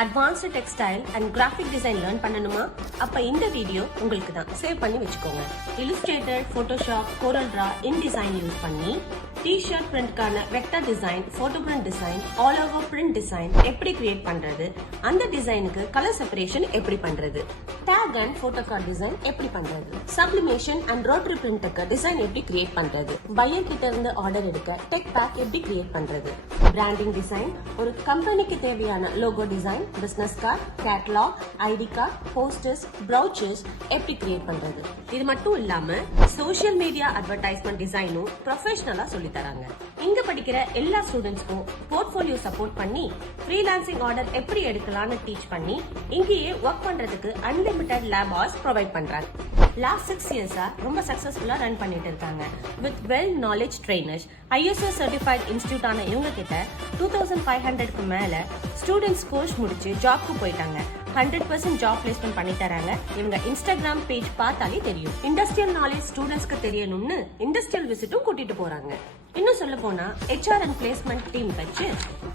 Advanced textile and graphic design learn பண்ணணுமா? அப்ப இந்த வீடியோ உங்களுக்கு தான். சேவ் பண்ணி வச்சுக்கோங்க. Illustrator, Photoshop, CorelDraw, InDesign use பண்ணி டி-ஷர்ட் பிரிண்ட்கான vector design, photo print design, all over print design எப்படி கிரியேட் பண்றது, அந்த டிசைனுக்கு கலர் செப்பரேஷன் எப்படி பண்றது, tag and photo card design எப்படி பண்றது, சப்ளிமேஷன் அண்ட் ரோட்டரி பிரிண்ட்டுக்கு டிசைன் எப்படி கிரியேட் பண்றது, பையர் கிட்ட இருந்து ஆர்டர் எடுக்க டெக் பேக் எப்படி கிரியேட் பண்றது, பிராண்டிங் டிசைன், ஒரு கம்பெனிக்கு தேவையான logo design, business card, catalogue, ID card, posters, brochures எப்படி கிரியேட் பண்றது. இது மட்டும் இல்லாம சோசியல் மீடியா அட்வர்டைஸ்மெண்ட் டிசைனும் ப்ரொஃபஷனலா சொல்லி தராங்க. இங்க படிக்கிற எல்லா ஸ்டூடெண்ட்ஸ்க்கும் போர்ட்ஃபோலியோ சப்போர்ட் பண்ணி ஃப்ரீலான்சிங் ஆர்டர் எப்படி எடுக்கலாம்னு டீச் பண்ணி இங்கேயே ஒர்க் பண்றதுக்கு அன்லிமிட்டட் லேப் ஹவர்ஸ் ப்ரொவைட் பண்றாங்க. லாஸ்ட் 6 இயர்ஸா ரொம்ப சக்சஸ்ஃபுல்லா ரன் பண்ணிட்டு இருக்காங்க. With well knowledge trainers, ISO certified institute ஆன இவங்க கிட்ட 2500க்கு மேல ஸ்டூடெண்ட்ஸ் கோர்ஸ் முடிச்சு ஜாப்க்கு போயிட்டாங்க. 100% ஜாப் பிளேஸ்மெண்ட் பண்ணி தராங்க. இவங்க இன்ஸ்டாகிராம் பேஜ் பார்த்தாலே தெரியும். இண்டஸ்ட்ரியல் நாலேஜ் ஸ்டூடெண்ட்ஸ்க்கு தெரியணும்னு இண்டஸ்ட்ரியல் விசிட்டும் கூட்டிட்டு போறாங்க. இன்னும் சொல்ல போனா HR அண்ட் பிளேஸ்மெண்ட் டீம் வச்சு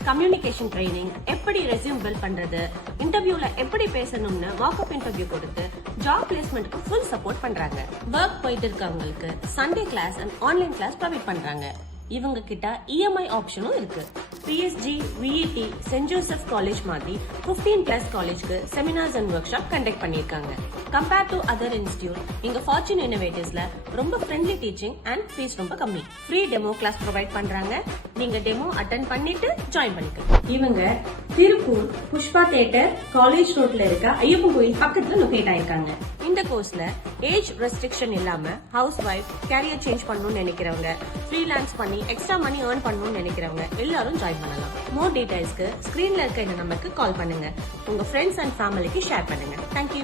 கம்யூனிகேஷன் ட்ரைனிங், எப்படி ரெஸ்யூம் பில்ட் பண்றது, இன்டர்வியூல எப்படி பேசணும்னு வாக் அப் இன்டர்வியூ கொடுத்து ஜாப் பிளேஸ்மெண்ட்க்கு ஃபுல் சப்போர்ட் பண்றாங்க. ஒர்க் போயிட்டு இருக்கவங்களுக்கு Sunday class and online class provide பண்றாங்க. இவங்க கிட்ட EMI ஆப்ஷனும் இருக்கு. PSG, VET, Saint Joseph college மாதிரி 15+ காலேஜ்க்கு seminars and workshop conduct பண்ணிருக்காங்க. கம்பேர் டு அதர் இன்ஸ்டிடியூட், இங்க ஃபார்ச்சூன் இன்னோவேட்டிவ்ஸ்ல ரொம்ப ஃப்ரெண்ட்லி டீச்சிங் அண்ட் ஃபீஸ் ரொம்ப கம்மி. ஃப்ரீ டெமோ கிளாஸ் ப்ரொவைட் பண்றாங்க. நீங்க டெமோ அட்டெண்ட் பண்ணிட்டு ஜாயின் பண்ணிக்கலாம். இவங்க திருப்பூர் புஷ்பா தியேட்டர் காலேஜ் ரோட்ல இருக்க ஐயப்பன் கோயில் பக்கத்துல லொகேட் ஆயிருக்காங்க. இந்த கோர்ஸ்ல ஏஜ் ரெஸ்ட்ரிக்ஷன் இல்லாம ஹவுஸ் ஒய்ஃப், கேரியர் சேஞ்ச் பண்ணணும்னு நினைக்கிறவங்க, ஃப்ரீலான்ஸ் பண்ணி எக்ஸ்ட்ரா மணி ஏர்ன் பண்ணணும்னு நினைக்கிறவங்க எல்லாரும் ஜாயின் பண்ணலாம். மோர் டீடைல்ஸ்க்கு ஸ்கிரீன்ல இருக்க இந்த நம்பருக்கு கால் பண்ணுங்க. உங்க ஃப்ரெண்ட்ஸ் அண்ட் ஃபேமிலிக்கு ஷேர் பண்ணுங்க. தேங்க்யூ.